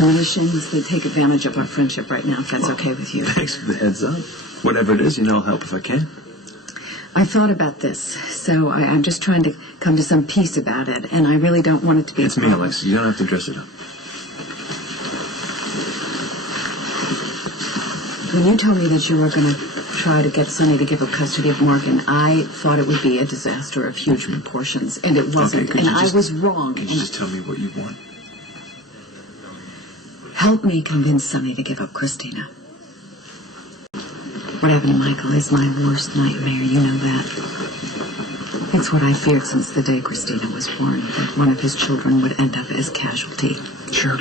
Permissions that take advantage of our friendship right now, if that's okay with you. Thanks for the heads up. Whatever it is, you know I'll help if I can. I thought about this, so I'm just trying to come to some peace about it, and I really don't want it to be It's me, Alexis. You don't have to dress it up. When you told me that you were going to try to get Sonny to give up custody of Morgan, I thought it would be a disaster of huge proportions, and it wasn't, Okay, and I was wrong. Could you just tell me what you want? Help me convince Sonny to give up Christina. What happened to Michael is my worst nightmare, you know that. It's what I feared since the day Christina was born, that one of his children would end up as casualty. Sure.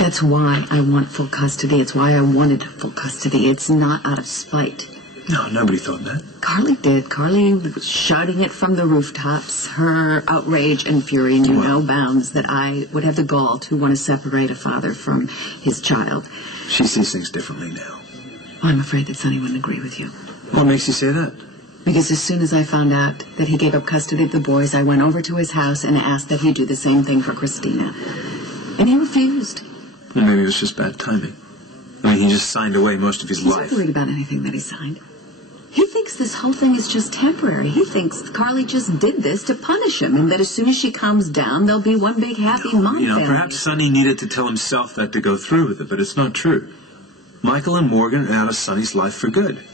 That's why I want full custody. It's why I wanted full custody. It's not out of spite. No, nobody thought that. Carly did. Carly was shouting it from the rooftops. Her outrage and fury knew no bounds that I would have the gall to want to separate a father from his child. She sees things differently now. I'm afraid that Sonny wouldn't agree with you. What makes you say that? Because as soon as I found out that he gave up custody of the boys, I went over to his house and asked that he do the same thing for Christina. And he refused. Well, maybe it was just bad timing. I mean, he just signed away most of his life. He's not worried about anything that he signed. He thinks this whole thing is just temporary. He thinks Carly just did this to punish him, and that as soon as she calms down, there'll be one big happy month. You know, perhaps Sonny needed to tell himself that to go through with it, but it's not true. Michael and Morgan are out of Sonny's life for good.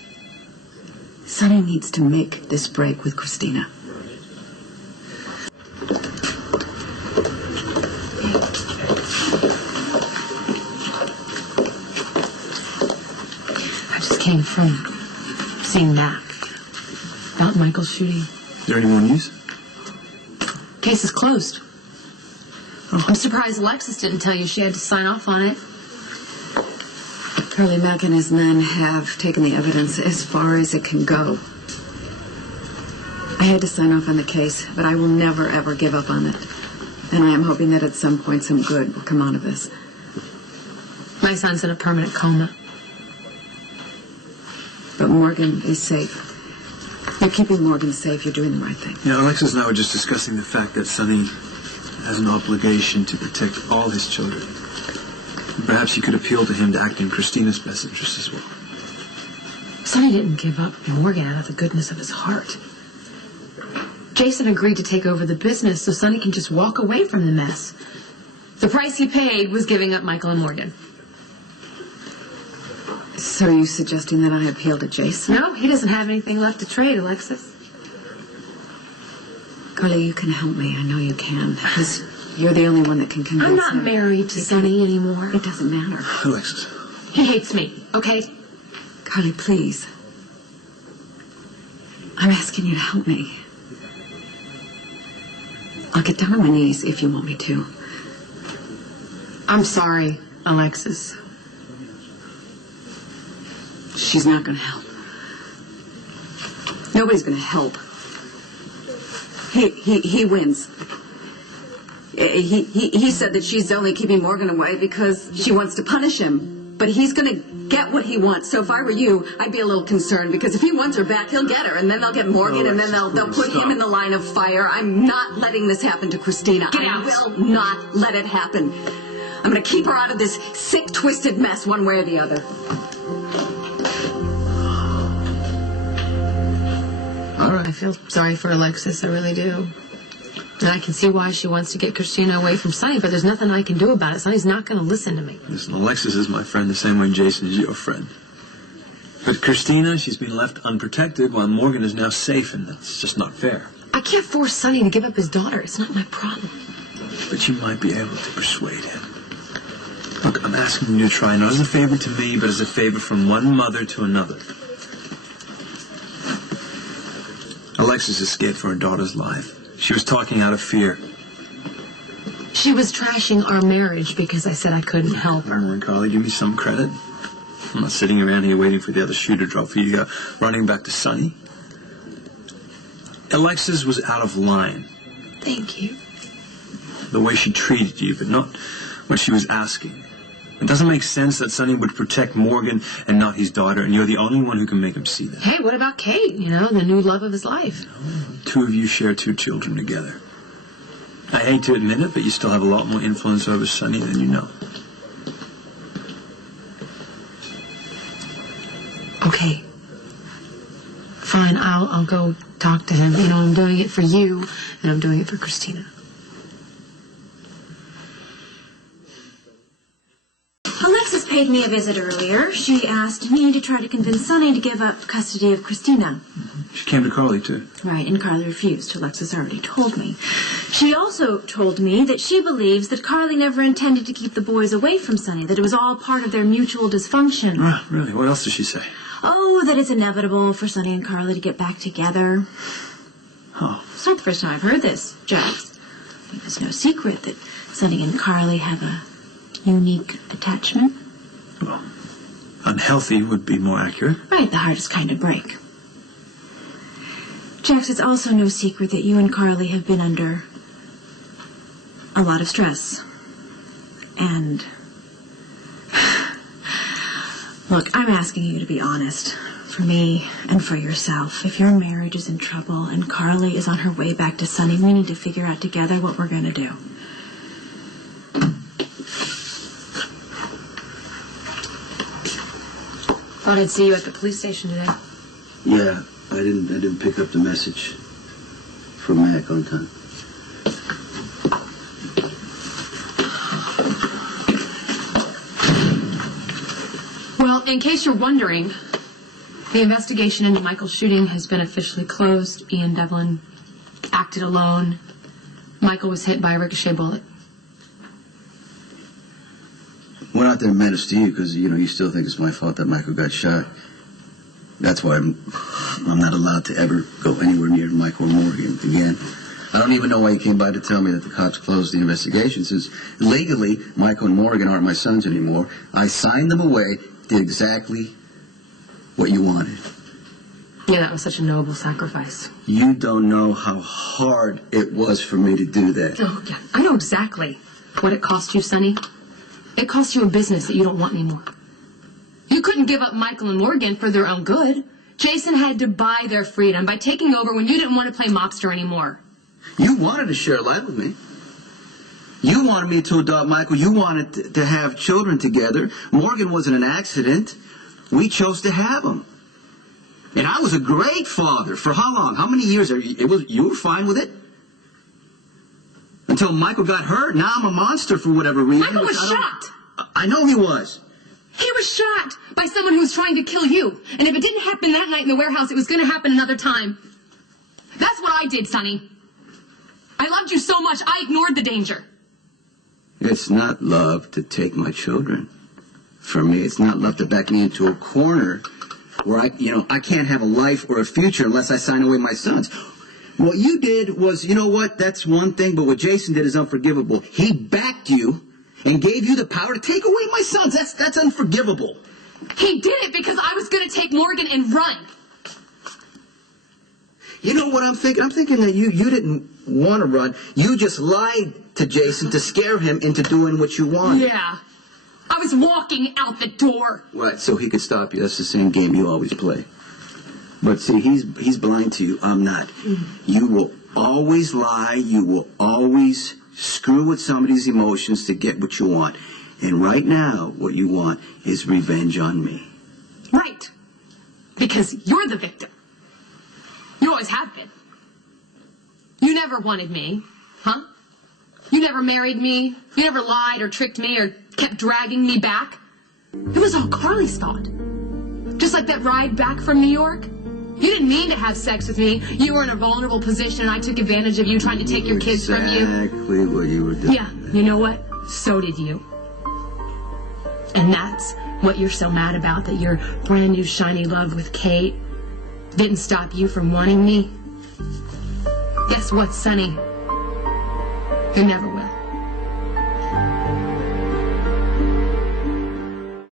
Sonny needs to make this break with Christina. I just came from seeing Mac about Michael's shooting. Is there any more news? Case is closed. Oh. I'm surprised Alexis didn't tell you she had to sign off on it. Carly Mack and his men have taken the evidence as far as it can go. I had to sign off on the case, but I will never, ever give up on it. And I am hoping that at some point some good will come out of this. My son's in a permanent coma. But Morgan is safe. You're keeping Morgan safe. You're doing the right thing. Yeah, Alexis and I were just discussing the fact that Sonny has an obligation to protect all his children. Perhaps you could appeal to him to act in Christina's best interest as well. Sonny didn't give up Morgan out of the goodness of his heart. Jason agreed to take over the business so Sonny can just walk away from the mess. The price he paid was giving up Michael and Morgan. So are you suggesting that I appeal to Jason? No, he doesn't have anything left to trade, Alexis. Carly, you can help me. I know you can. Because you're the only one that can convince him. I'm not married to Sonny anymore. It doesn't matter. Alexis. He hates me, okay? Carly, please. I'm asking you to help me. I'll get down on my knees if you want me to. I'm sorry, Alexis. She's not going to help. Nobody's going to help. He wins. He said that she's only keeping Morgan away because she wants to punish him. But he's going to get what he wants. So if I were you, I'd be a little concerned because if he wants her back, he'll get her. And then they'll get Morgan, and then they'll put him in the line of fire. I'm not letting this happen to Christina. Get out. I will not let it happen. I'm going to keep her out of this sick, twisted mess one way or the other. All right. I feel sorry for Alexis, I really do. And I can see why she wants to get Christina away from Sonny, but there's nothing I can do about it. Sonny's not going to listen to me. Listen, Alexis is my friend the same way Jason is your friend. But Christina, she's been left unprotected while Morgan is now safe, and that's just not fair. I can't force Sonny to give up his daughter. It's not my problem. But you might be able to persuade him. Look, I'm asking you to try, not as a favor to me, but as a favor from one mother to another. Alexis is scared for her daughter's life. She was talking out of fear. She was trashing our marriage because I said I couldn't help her. Come on, Carly, give me some credit. I'm not sitting around here waiting for the other shoe to drop for you to go running back to Sonny. Alexis was out of line. Thank you. The way she treated you, but not what she was asking. It doesn't make sense that Sonny would protect Morgan and not his daughter, and you're the only one who can make him see that. Hey, what about Kate? You know, the new love of his life. Two of you share two children together. I hate to admit it, but you still have a lot more influence over Sonny than you know. Okay. Fine, I'll go talk to him. You know, I'm doing it for you, and I'm doing it for Christina. Alexis paid me a visit earlier. She asked me to try to convince Sonny to give up custody of Christina. She came to Carly, too. Right, and Carly refused. Alexis already told me. She also told me that she believes that Carly never intended to keep the boys away from Sonny, that it was all part of their mutual dysfunction. Ah, really? What else did she say? Oh, that it's inevitable for Sonny and Carly to get back together. Oh. It's not the first time I've heard this, Jax. It's no secret that Sonny and Carly have a unique attachment. Well, unhealthy would be more accurate. Right, the hardest kind of break. Jax, it's also no secret that you and Carly have been under a lot of stress. And look, I'm asking you to be honest. For me and for yourself. If your marriage is in trouble and Carly is on her way back to Sonny, we need to figure out together what we're going to do. Thought I'd see you at the police station today. Yeah, I didn't pick up the message from Mac on time. Well, in case you're wondering, the investigation into Michael's shooting has been officially closed. Ian Devlin acted alone. Michael was hit by a ricochet bullet. Well, not that it matters to you, because, you still think it's my fault that Michael got shot. That's why I'm not allowed to ever go anywhere near Michael or Morgan again. I don't even know why he came by to tell me that the cops closed the investigation, since legally Michael and Morgan aren't my sons anymore. I signed them away, did exactly what you wanted. Yeah, that was such a noble sacrifice. You don't know how hard it was for me to do that. Oh, yeah. I know exactly what it cost you, Sonny. It cost you a business that you don't want anymore. You couldn't give up Michael and Morgan for their own good. Jason had to buy their freedom by taking over when you didn't want to play mobster anymore. You wanted to share life with me. You wanted me to adopt Michael. You wanted to have children together. Morgan wasn't an accident. We chose to have him. And I was a great father. For how long? How many years? You were fine with it? Until Michael got hurt. Now I'm a monster for whatever reason. Michael was shot. I know he was. He was shot by someone who was trying to kill you. And if it didn't happen that night in the warehouse, it was going to happen another time. That's what I did, Sonny. I loved you so much, I ignored the danger. It's not love to take my children. For me, it's not love to back me into a corner where I can't have a life or a future unless I sign away my sons. What you did was, you know what, that's one thing, but what Jason did is unforgivable. He backed you and gave you the power to take away my sons. That's unforgivable. He did it because I was going to take Morgan and run. You know what I'm thinking? I'm thinking that you didn't want to run. You just lied to Jason to scare him into doing what you wanted. Yeah. I was walking out the door. Right, so he could stop you. That's the same game you always play. But see, he's blind to you. I'm not. You will always lie. You will always screw with somebody's emotions to get what you want. And right now, what you want is revenge on me. Right. Because you're the victim. You always have been. You never wanted me, huh? You never married me. You never lied or tricked me or kept dragging me back. It was all Carly's fault. Just like that ride back from New York. You didn't mean to have sex with me. You were in a vulnerable position and I took advantage of you trying to take your kids from you. Exactly what you were doing. Yeah, you know what? So did you. And that's what you're so mad about, that your brand new shiny love with Kate didn't stop you from wanting me. Guess what, Sonny? You never will.